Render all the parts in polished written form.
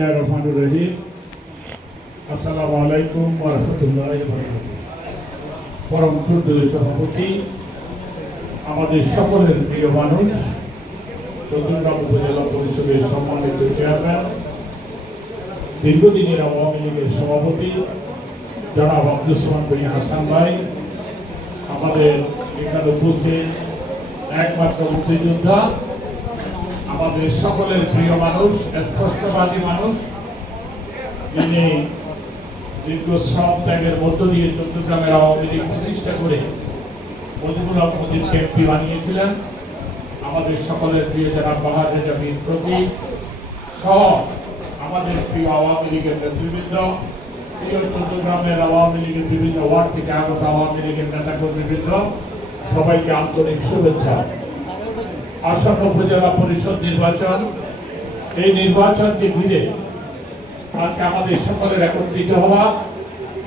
বিসমিল্লাহির রহমানির রহিম। আসসালামু আলাইকুম ওয়া রাহমাতুল্লাহি ওয়া বারাকাতুহু। পরম শ্রদ্ধেয় সভাপতি, আমাদের সকলের প্রিয় মানুষ, চট্টগ্রাম উপজেলা পরিষদের সম্মানিত চেয়ারম্যান, দীর্ঘদিনের আওয়ামী লীগের সভাপতি জনাব আব্দুল সামাদ বিন হাসান ভাই, আমাদের এখানে উপস্থিত একমাত্র মুক্তিযোদ্ধা, আমাদের সকলের প্রিয় মানুষ, স্পষ্টবাদী মানুষ, যিনি দীর্ঘ শ্রম ত্যাগের মধ্য দিয়ে চট্টগ্রামের আওয়ামী লীগ প্রতিষ্ঠা করে মজিবুল হক মজিদকে এমপি বানিয়েছিলেন, আমাদের সকলের প্রিয় জনাব বাহাদুর জামিল প্রতীক সহ আমাদের প্রিয় আওয়ামী লীগের নেতৃবৃন্দ, প্রিয় চট্টগ্রামের আওয়ামী লীগের বিভিন্ন ওয়ার্ড থেকে আগত আওয়ামী লীগের নেতাকর্মীবৃন্দ, সবাইকে আন্তরিক শুভেচ্ছা। আসন্ন উপজেলা পরিষদ নির্বাচন, এই নির্বাচনকে ঘিরে আজকে আমাদের সকলের একত্রিত হওয়া।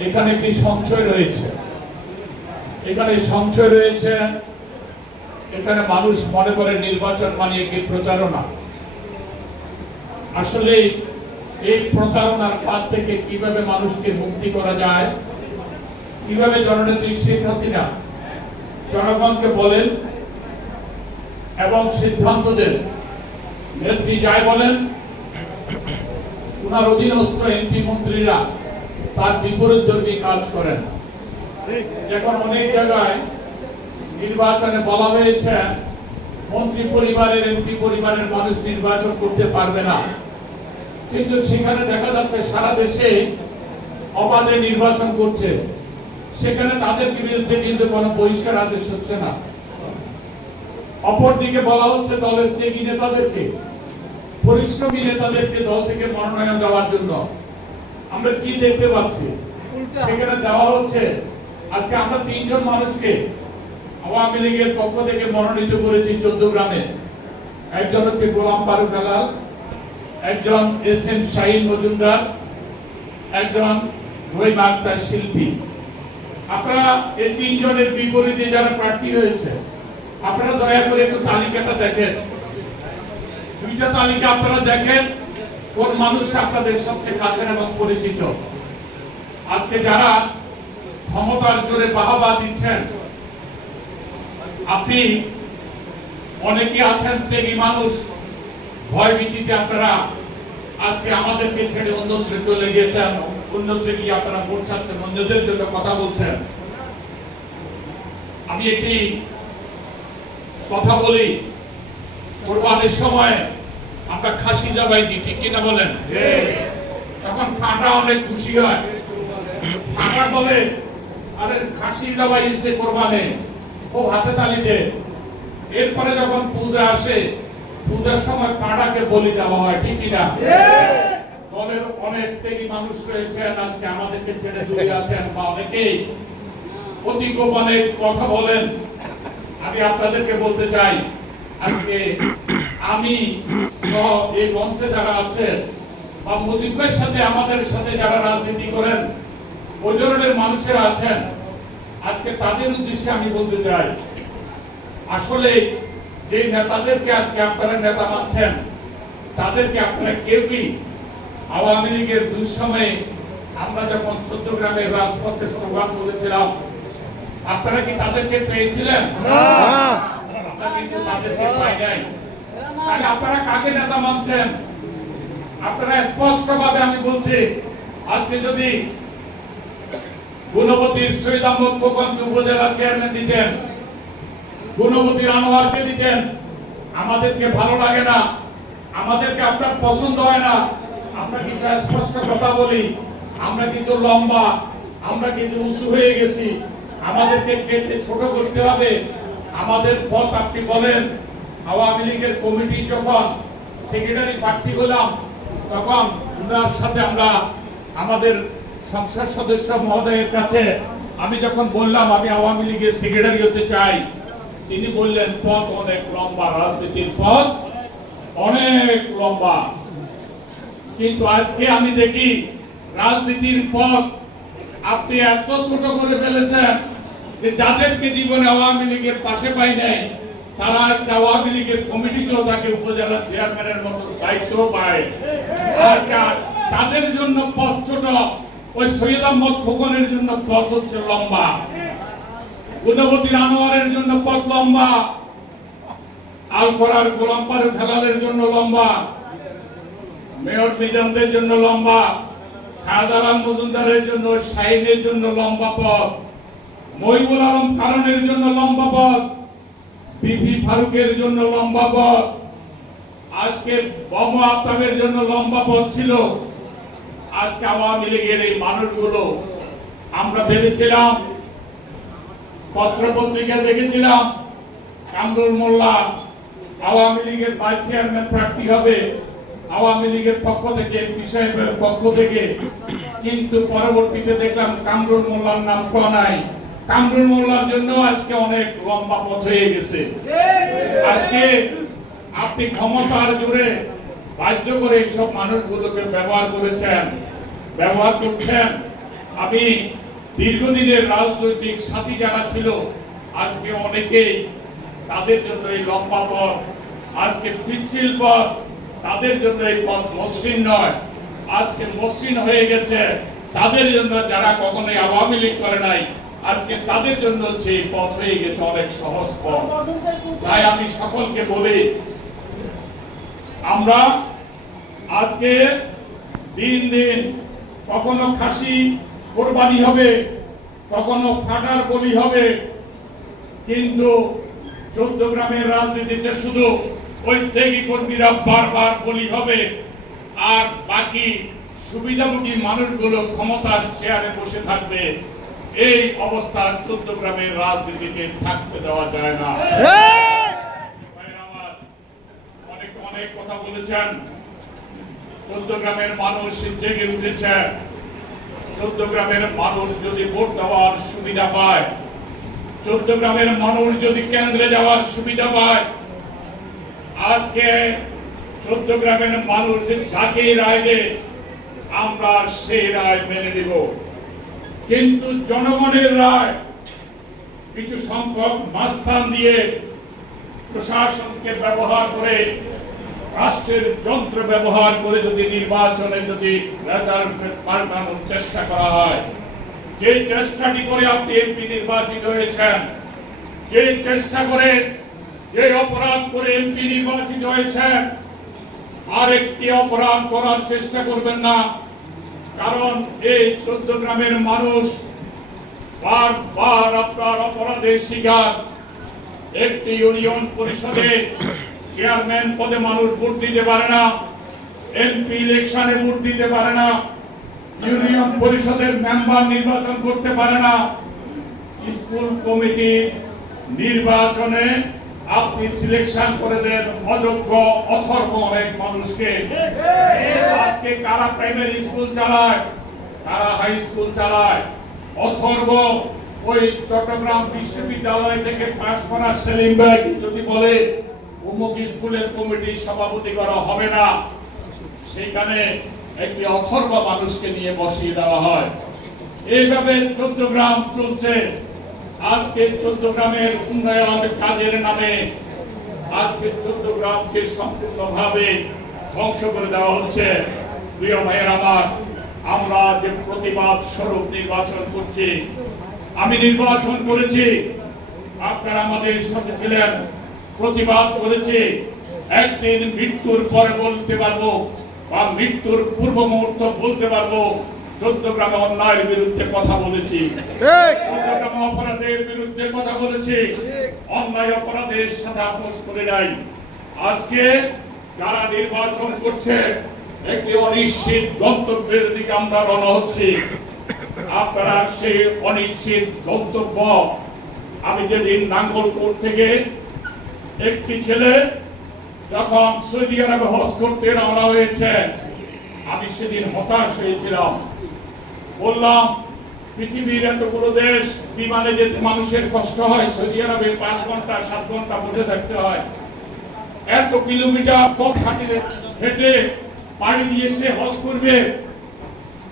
এখানে একটি সংশয় রয়েছে, এখানে মানুষ মনে করে নির্বাচন মানে একটি প্রতারণা। আসলে এই প্রতারণার হাত থেকে কিভাবে মানুষকে মুক্তি করা যায়, কিভাবে জননেত্রী শেখ হাসিনা জনগণকে বলেন এবং সিদ্ধান্ত দেন, নেত্রী যাই বলেন উনার অধীনস্থ এমপি মন্ত্রীরা তার বিপরীতধর্মী কাজ করেন। এখন অনেক জায়গায় নির্বাচনে বলা হয়েছে মন্ত্রী পরিবারের, এমপি পরিবারের মানুষ নির্বাচন করতে পারবে না, কিন্তু সেখানে দেখা যাচ্ছে সারা দেশে অবাধে নির্বাচন করছে, সেখানে তাদের বিরুদ্ধে কিন্তু কোনো বহিষ্কার আদেশ হচ্ছে না। অপরদিকে বলা হচ্ছে দলের ত্যাগী নেতাদেরকে, পরিশ্রমী নেতাদেরকে দল থেকে মনোনয়ন দেওয়ার জন্য। আমরা কি দেখতে পাচ্ছি, সেখানে দেওয়া হচ্ছে আজকে আমরা 3 জন মানুষকে আওয়ামী লীগের পক্ষ থেকে মনোনীত করেছি চট্টগ্রামে। একজন হচ্ছে গোলাম ফারুক হেলাল, একজন SM শাহিন মজুমদার, একজন রহিম আক্তার শিল্পী। আপনারা এই 3 জনের বিপরীতে যারা প্রার্থী হয়েছে, আপনারা দয়া করে একটু তালিকাটা দেখেন, 2টা তালিকা আপনারা দেখেন, কোন মানুষটা আপনাদের সবচেয়ে কাছের এবং পরিচিত। আজকে যারা ক্ষমতার জোরে বাহবা দিচ্ছেন, আপনি অনেকে আছেন ত্যাগী মানুষ, ভয় ভীতিতে আপনারা আজকে আমাদেরকে ছেড়ে অন্যত্র চলে গিয়েছেন, অন্যত্র গিয়ে আপনারা ভোট চাচ্ছেন, অন্যদের জন্য কথা বলছেন। আমি একটি কথা বলি, কোরবানির সময় আমরা খাসি জবাই দিই, ঠিক কিনা বলেন? তখন ফাঁড়া অনেক খুশি হয়, ফাঁড়া বলে আরে খাসি জবাই এসে কোরবানে, খুব হাতে তালি দেয়। এরপরে যখন পূজা আসে, পূজার সময় পাঁড়াকে বলি দেওয়া হয়, ঠিক কিনা? দলের অনেক ত্যাগী মানুষ রয়েছেন, আজকে আমাদেরকে ছেড়ে দূরে আছেন, বা অনেকেই অতি গোপনে কথা বলেন। আমি আপনাদেরকে বলতে চাই, আজকে আমি এই মঞ্চে যারা আছেন বা মুজিবের সাথে আমাদের সাথে যারা রাজনীতি করেন, ওই ধরনের মানুষেরা আছেন, আজকে তাদের উদ্দেশ্যে আমি বলতে চাই, আসলে যে নেতাদেরকে আজকে আপনারা নেতা মানছেন, তাদেরকে আপনারা কেউই আওয়ামী লীগের দুঃসময়ে আমরা যখন চট্টগ্রামের রাজপথে স্লোগান বলেছিলাম, আপনারা কি তাদেরকে পেয়েছিলেন? আমরা কিন্তু তাদেরকে পাই নাই। তাহলে আপনারা কাকে নেতা মানছেন? আপনারা স্পষ্টভাবে আমি বলছি, আজকে যদি গুণবতীর শহীদ আহমদ খোকনকে উপজেলা চেয়ারম্যান দিতেন, গুণবতীর আনোয়ারকে দিতেন, আমাদেরকে ভালো লাগে না, আমাদেরকে আপনার পছন্দ হয় না। আমরা কিছু স্পষ্ট কথা বলি, আমরা কিছু লম্বা, আমরা কিছু উঁচু হয়ে গেছি, আমাদেরকে কেটে ছোট করতে হবে। আমাদের পথ আপনি বলেন, আওয়ামী লীগের কমিটি যখন সেক্রেটারি প্রার্থী হলাম, তখন উনার সাথে আমরা আমাদের সংসদ সদস্য মহোদয়ের কাছে আমি যখন বললাম আমি আওয়ামী লীগের সেক্রেটারি হতে চাই, তিনি বললেন পথ অনেক লম্বা, রাজনীতির পথ অনেক লম্বা। কিন্তু আজকে আমি দেখি রাজনীতির পথ আপনি এত ছোট করে ফেলেছেন যে যাদেরকে জীবনে আওয়ামী লীগের পাশে পাই নাই, তারা আজকে আওয়ামী লীগের কমিটিতেও তাকে উপজেলা চেয়ারম্যানের মতো দায়িত্ব পায়। আজকে তাদের জন্য পথ ছোট, ওই সৈয়দ আহমদ খোকনের জন্য পথ হচ্ছে লম্বা, গুণবতীর আনোয়ারের জন্য পথ লম্বা, আলপরার গোলাম ফারুক হেলালের জন্য লম্বা, মেয়র মিজানদের জন্য লম্বা, শাহজালাল মজুমদারের জন্য, শাহিনের জন্য লম্বা পথ, মহিবুল আলম কারণের জন্য লম্বা পথ, বিপি ফারুকের জন্য লম্বা পথ, আজকে বম আফতাবের জন্য লম্বা পথ ছিল। আজকে আওয়ামী লীগের এই মানুষগুলো আমরা ভেবেছিলাম, পত্রপত্রিকা দেখেছিলাম কামরুল মোল্লা আওয়ামী লীগের ভাইস চেয়ারম্যান প্রার্থী হবে আওয়ামী লীগের পক্ষ থেকে, এমপি সাহেবের পক্ষ থেকে, কিন্তু পরবর্তীতে দেখলাম কামরুল মোল্লার নাম পাওয়া নাই। কামরুল মোল্লার জন্য আজকে অনেক লম্বা পথ হয়ে গেছে। আজকে আপনি ক্ষমতার জোরে বাধ্য করে এইসব মানুষগুলোকে ব্যবহার করেছেন, ব্যবহার করছেন। আমি দীর্ঘদিনের রাজনৈতিক সাথী যারা ছিল আজকে অনেকেই তাদের জন্য এই লম্বা পথ, আজকে পিচ্ছিল পথ, তাদের জন্য এই পথ মসৃণ নয়, আজকে মসৃণ হয়ে গেছে তাদের জন্য যারা কখনোই আওয়ামী লীগ করে নাই, আজকে তাদের জন্য হচ্ছে এই পথ হয়ে গেছে অনেক সহজ পথ। তাই আমি সকলকে বলি, আমরা আজকে দিন দিন কখনো খাসি কোরবানি হবে, কখনো ফাটার বলি হবে, কিন্তু চৌদ্দগ্রামের রাজনীতিতে শুধু ওই ত্যাগী কর্মীরা বারবার বলি হবে, আর বাকি সুবিধাভোগী মানুষগুলো ক্ষমতার চেয়ারে বসে থাকবে। এই অবস্থা চৌদ্দগ্রামের রাজনীতিতে থাকতে দেওয়া যায় না। অনেক অনেক কথা বলেছেন, চৌদ্দগ্রামের মানুষ জেগে উঠেছে। চৌদ্দগ্রামের মানুষ যদি ভোট দেওয়ার সুবিধা পায়, চৌদ্দগ্রামের মানুষ যদি কেন্দ্রে যাওয়ার সুবিধা পায়, আজকে চৌদ্দগ্রামের মানুষ যাকে রায় দেয় আমরা সেই রায় মেনে নিব। কিন্তু জনগণের রায় কিছু সংখ্যক মাস্তান দিয়ে প্রশাসনকে ব্যবহার করে, রাষ্ট্রের যন্ত্র ব্যবহার করে যদি নির্বাচনে যদি রেজাল্ট পাল্টানোর চেষ্টা করা হয়, যে চেষ্টাটি করে আপনি এমপি নির্বাচিত হয়েছেন, যে চেষ্টা করে, যে অপরাধ করে এমপি নির্বাচিত হয়েছেন, আরেকটি অপরাধ করার চেষ্টা করবেন না। কারণ এই চৌদ্দগ্রামের মানুষ বারবার আপনার অপরাধের শিকার। একটি ইউনিয়ন পরিষদে চেয়ারম্যান পদে মানুষ ভোট দিতে পারে না, এমপি ইলেকশনে ভোট দিতে পারে না, ইউনিয়ন পরিষদের মেম্বার নির্বাচন করতে পারে না, স্কুল কমিটি নির্বাচনে আপনি সিলেকশন করে দেন অযোগ্য অথর্ব অনেক মানুষকে। আজকে কারা প্রাইমারি স্কুল চালায়, কারা হাই স্কুল চালায়, অথর্ব ওই চট্টগ্রাম বিশ্ববিদ্যালয় থেকে পাশ করা সেলিম ভাই যদি বলে অমুক স্কুলের কমিটির সভাপতি করা হবে না, সেখানে একটি অথর্ব মানুষকে নিয়ে বসিয়ে দেওয়া হয়। এইভাবে চৌদ্দগ্রাম চলছে। আজকে চৌদ্দগ্রামের উন্নয়নের কাজের নামে আজকে চৌদ্দগ্রামকে সম্পূর্ণভাবে ধ্বংস করে দেওয়া হচ্ছে। প্রিয় ভাইয়ের আমার, আমরা যে প্রতিবাদ স্বরূপ নির্বাচন করছি, আমি নির্বাচন করেছি, আপনারা আমাদের সাথে ছিলেন, প্রতিবাদ করেছি। একদিন মৃত্যুর পরে বলতে পারবো বা মৃত্যুর পূর্ব মুহূর্ত বলতে পারবো চৌদ্দগ্রামে অন্যায়ের বিরুদ্ধে কথা বলেছি, চৌদ্দগ্রামে অপরাধের বিরুদ্ধে কথা বলেছি, অন্যায় অপরাধের সাথে আপোষ করে নাই। আজকে যারা নির্বাচন করছে একটি অনিশ্চিত গন্তব্যের দিকে আমরা রওনা হচ্ছি। আপনারা সেই অনিশ্চিত গন্তব্য, আমি যেদিন নাঙ্গলকোট থেকে একটি ছেলে যখন সৌদি আরবে হজ করতে রওনা হয়েছে, আমি সেদিন হতাশ হয়েছিলাম। বললাম পৃথিবীর এতগুলো দেশ বিমানে যেতে মানুষের কষ্ট হয়, সৌদি আরবে 5 ঘন্টা 7 ঘন্টা বসে থাকতে হয়, এত কিলোমিটার পথ হেঁটে পাড়ি দিয়ে সে হজ করবে।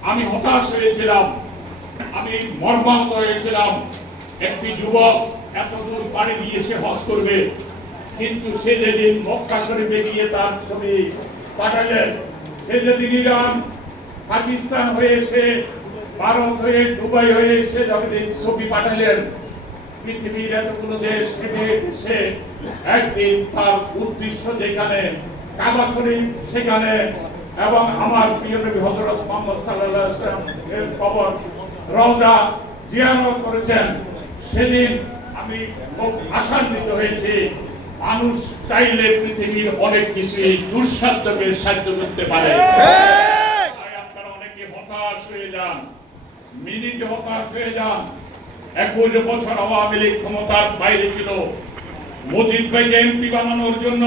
আমি হতাশ হয়েছিলাম, আমি মর্মাহত হয়েছিলাম। একটি যুবক এত দূর পাড়ি দিয়ে সে হজ করবে, কিন্তু সে যেদিন মক্কা শরীফে গিয়ে তার ছবি পাঠালেন, সে যেদিন ইরান পাকিস্তান হয়ে এসে ভারত হয়ে দুবাই হয়ে এসে যতদিন ছবি পাঠালেন পৃথিবীর এতগুলো দেশ থেকে এসে একদিন তার উদ্দেশ্য যেখানে কাবা শরীফ সেখানে এবং আমার প্রিয় নবী হযরত মুহাম্মদ সাল্লাল্লাহু আলাইহি ওয়াসাল্লামের কবর রওজা জিয়ারত করেছেন সেদিন আমি খুব আশান্বিত হয়েছি মানুষ চাইলে পৃথিবীর অনেক কিছু দুঃসাধ্যকে সাধ্য করতে পারে আপনারা অনেকে হতাশ হয়ে যান মিনিটে হতাশ হয়ে যান 21 বছর আওয়ামী লীগ ক্ষমতার বাইরে ছিল মুজিব ভাইকে এমপি বানানোর জন্য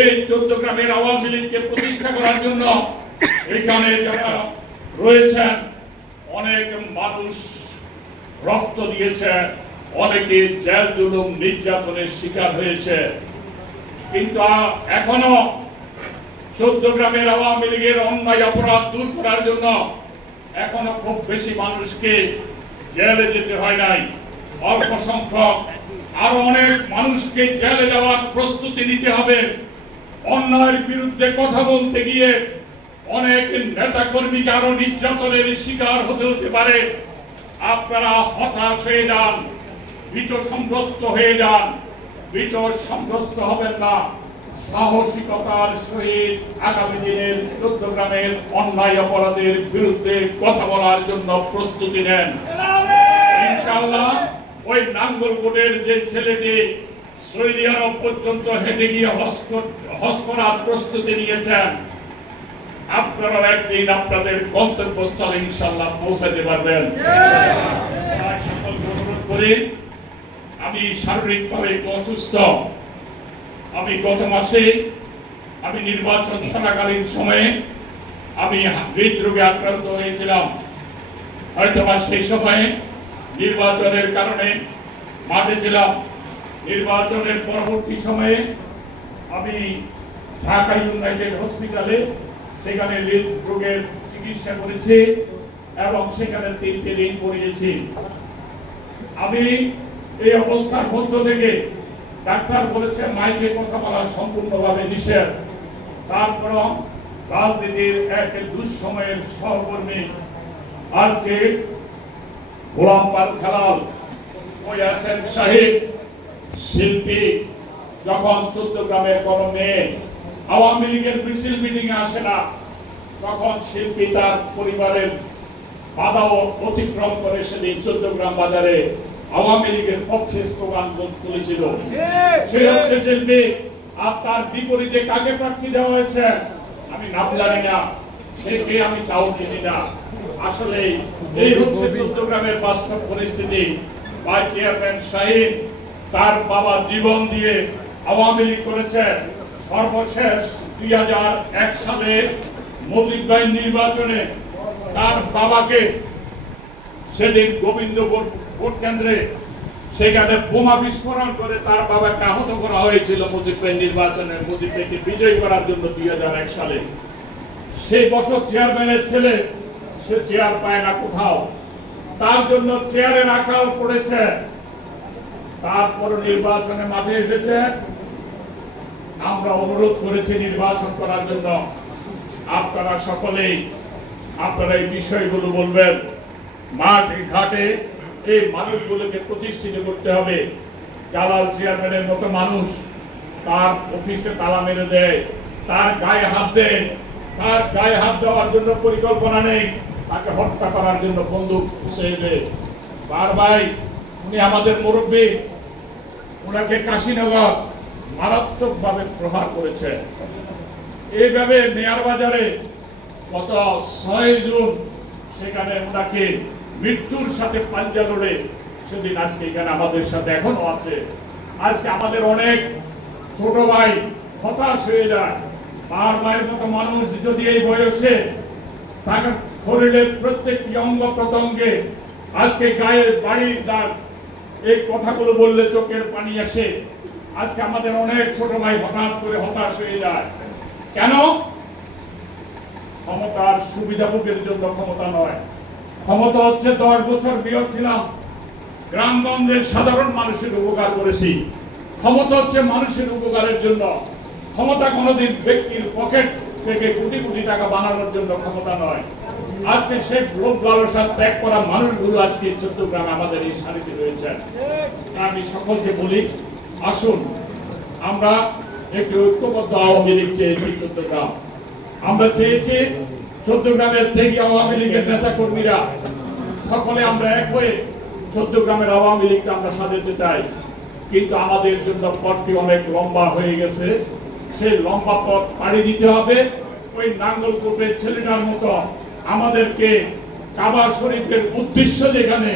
এই 14 গ্রামের আওয়ামী লীগকে প্রতিষ্ঠা করার জন্য এখানে যারা রয়েছেন অনেক মানুষ রক্ত দিয়েছে অনেকে জেল জুলুম নির্যাতনের শিকার হয়েছে কিন্তু এখনো 14 গ্রামের আওয়ামী লীগের অন্যায় অপরাধ দূর করার জন্য এখনো খুব বেশি মানুষকে জেলে যেতে হয় নাই অল্প সংখ্যক আরো অনেক মানুষকে জেলে যাওয়ার প্রস্তুতি নিতে হবে অন্যায়ের বিরুদ্ধে কথা বলতে গিয়ে অনেক নেতা কর্মীকে আরো নির্যাতনের শিকার হতে পারে আপনারা হতাশ হয়ে যান ভীত সন্ত্রস্ত হয়ে যান ভীত সন্ত্রস্ত হবেন না সাহসিকতার সহিত আগামী দিনের 14 গ্রামের অন্যায় অপরাধের বিরুদ্ধে কথা বলার জন্য প্রস্তুতি নেন ইনশাআল্লাহ ওই নাঙ্গলকোটের যে ছেলেটি সৌদি আরব পর্যন্ত হেঁটে গিয়ে হজ করার প্রস্তুতি নিয়েছেন আপনারা একদিন আপনাদের গন্তব্যস্থলে ইনশাআল্লাহ পৌঁছাতে পারবেন অনুরোধ করি আমি শারীরিকভাবে একটু অসুস্থ আমি গত মাসে আমি নির্বাচন চলাকালীন সময়ে আমি হৃদরোগে আক্রান্ত হয়েছিলাম হয়তো সেই সময়ে নির্বাচনের কারণে মাঠে ছিলাম নির্বাচনের পরবর্তী সময়ে আমি ঢাকা ইউনাইটেড হসপিটালে সেখানে হৃদরোগের চিকিৎসা করেছি এবং সেখানে 3টে দিন পড়িয়েছি আমি এই অবস্থার মধ্য থেকে ডাক্তার বলেছে মাইকে কথা বলা সম্পূর্ণভাবে নিষেধ তারপর রাজনীতির এক দুঃসময়ের সহকর্মী আজকে গোলাম পাল খালাল ওয়াসেন সাহেব শিল্পী যখন 14 গ্রামের কোন মেয়ে আওয়ামী লীগের মিছিল মিটিং এ আসে না তখন শিল্পী তার পরিবারের বাধাও অতিক্রম করে সেদিন 14 গ্রাম বাজারে আওয়ামী লীগের পক্ষে স্লোগান তুলেছিল সেই হচ্ছে শিল্পী আর তার বিপরীতে কাকে প্রার্থী দেওয়া হয়েছে আমি নাম জানি না সে কে আমি তাও চিনি না আসলে এই হচ্ছে 14 গ্রামের বাস্তব পরিস্থিতি ভাই চেয়ারম্যান শাহিন তার বাবা জীবন দিয়ে আওয়ামী লীগ করেছে সর্বশেষ 2001 সালে মুজিব ভাই নির্বাচনে তার বাবাকে সেদিন গোবিন্দপুর ভোট কেন্দ্রে সেখানে বোমা বিস্ফোরণ করে তার বাবাকে আহত করা হয়েছিল মুজিব ভাই নির্বাচনে মুজিব ভাইকে বিজয়ী করার জন্য 2001 সালে সেই বছর চেয়ারম্যানের ছেলে সে চেয়ার পায় না কোথাও তার জন্য চেয়ারে রাখাও পড়েছে তারপর নির্বাচনে মাঠে এসেছে আমরা অনুরোধ করেছি নির্বাচন করার জন্য আপনারা সকলেই আপনারা এই বিষয়গুলো বলবেন মাঠে ঘাটে এই মানুষগুলোকে প্রতিষ্ঠিত করতে হবে জালাল চেয়ারম্যানের মতো মানুষ তার অফিসে তালা মেরে দেয় তার গায়ে হাত দেয় তার গায়ে হাত দেওয়ার জন্য পরিকল্পনা নেই তাকে হত্যা করার জন্য বন্দুক ঘুষিয়ে দেয় ভাই উনি আমাদের মুরব্বী ওনাকে কাশীনগর মারাত্মকভাবে প্রহার করেছে এইভাবে মেয়ার বাজারে গত 6 জুন সেখানে ওনাকে মৃত্যুর সাথে পাঞ্জা লড়ে সেদিন আজকে এখানে আমাদের সাথে এখনো আছে আজকে আমাদের অনেক ছোট ভাই হতাশ হয়ে যায় আর মায়ের মতো মানুষ যদি এই বয়সে তাকে শরীরের প্রত্যেকটি অঙ্গ প্রত্যঙ্গে আজকে গায়ে বাড়ির দাগ এই কথাগুলো বললে চোখের পানি আসে আজকে আমাদের অনেক ছোট ভাই হঠাৎ করে হতাশ হয়ে যায় কেন ক্ষমতার সুবিধা ভোগের জন্য ক্ষমতা নয় ক্ষমতা হচ্ছে 10 বছর মেয়র ছিলাম গ্রামগঞ্জের সাধারণ মানুষের উপকার করেছি ক্ষমতা হচ্ছে মানুষের উপকারের জন্য ক্ষমতা কোনোদিন ব্যক্তির পকেট থেকে কোটি কোটি টাকা বানানোর জন্য ক্ষমতা নয়। আজকে সেই লোভ লালসা ত্যাগ করা মানুষগুলো আজকে চট্টগ্রামে আমাদের এই সারিতে রয়েছেন। আমি সকলকে বলি, আসুন আমরা একটি ঐক্যবদ্ধ আওয়ামী লীগ চেয়েছি চট্টগ্রাম। আমরা চেয়েছি চট্টগ্রামের থেকে আওয়ামী লীগের নেতা কর্মীরা সকলে আমরা এক হয়ে চট্টগ্রামের আওয়ামী লীগকে আমরা সাজাতে চাই। কিন্তু আমাদের জন্য পথটি অনেক লম্বা হয়ে গেছে। সেই লম্বা পথ পাড়ি দিতে হবে। ওই নাঙ্গলকোটের ছেলেটার মতো আমাদেরকে কাবা শরীফের উদ্দেশ্য যেখানে,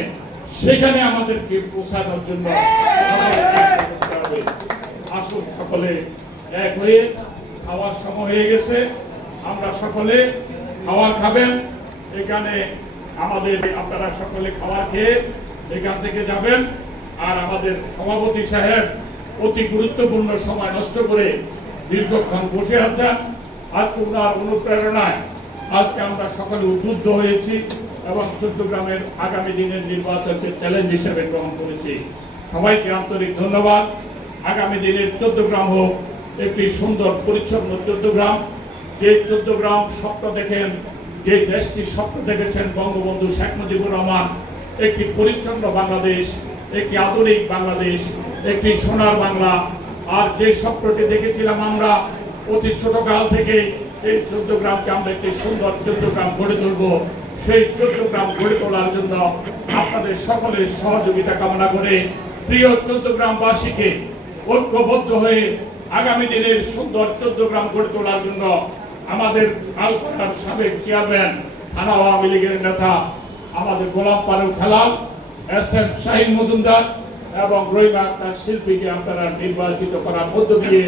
সেখানে আমাদেরকে পৌঁছানোর জন্য করতে হবে। আসুন সকলে এক হয়ে, খাওয়ার সময় হয়ে গেছে, আমরা সকলে খাবার খাবেন। এখানে আমাদের আপনারা সকলে খাবার খেয়ে এখান থেকে যাবেন। আর আমাদের সভাপতি সাহেব অতি গুরুত্বপূর্ণ সময় নষ্ট করে দীর্ঘক্ষণ বসে আছেন। আজকে ওনার অনুপ্রেরণায় আজকে আমরা সকলে উদ্বুদ্ধ হয়েছি এবং চট্টগ্রামের আগামী দিনের নির্বাচনকে চ্যালেঞ্জ হিসেবে গ্রহণ করেছি। সবাইকে আন্তরিক ধন্যবাদ। আগামী দিনের চট্টগ্রাম হোক একটি সুন্দর পরিচ্ছন্ন চট্টগ্রাম। যে চট্টগ্রাম স্বপ্ন দেখেন, যে দেশটি স্বপ্ন দেখেছেন বঙ্গবন্ধু শেখ মুজিবুর রহমান, একটি পরিচ্ছন্ন বাংলাদেশ, একটি আধুনিক বাংলাদেশ, একটি সোনার বাংলা। আর যে স্বপ্নটি দেখেছিলাম আমরা অতি ছোটকাল থেকে, এই চট্টগ্রামকে আমরা একটি সুন্দর চট্টগ্রাম গড়ে তুলব। সেই চট্টগ্রাম গড়ে তোলার জন্য আপনাদের সকলের সহযোগিতা কামনা করে প্রিয় চট্টগ্রামবাসীকে ঐক্যবদ্ধ হয়ে আগামী দিনের সুন্দর চট্টগ্রাম গড়ে তোলার জন্য আমাদের আলপাড়ার সাবেক চেয়ারম্যান, থানা আওয়ামী লীগের নেতা আমাদের গোলাম ফারুক হেলাল, এস.এম. শাহীন মজুমদার এবং রহিমা আক্তার শিল্পীকে আপনারা নির্বাচিত করার মধ্য দিয়ে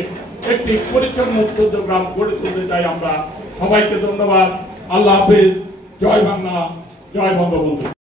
একটি পরিচ্ছন্ন চট্টগ্রাম গড়ে তুলতে চাই আমরা। সবাইকে ধন্যবাদ। আল্লাহ হাফেজ। জয় বাংলা, জয় বঙ্গবন্ধু।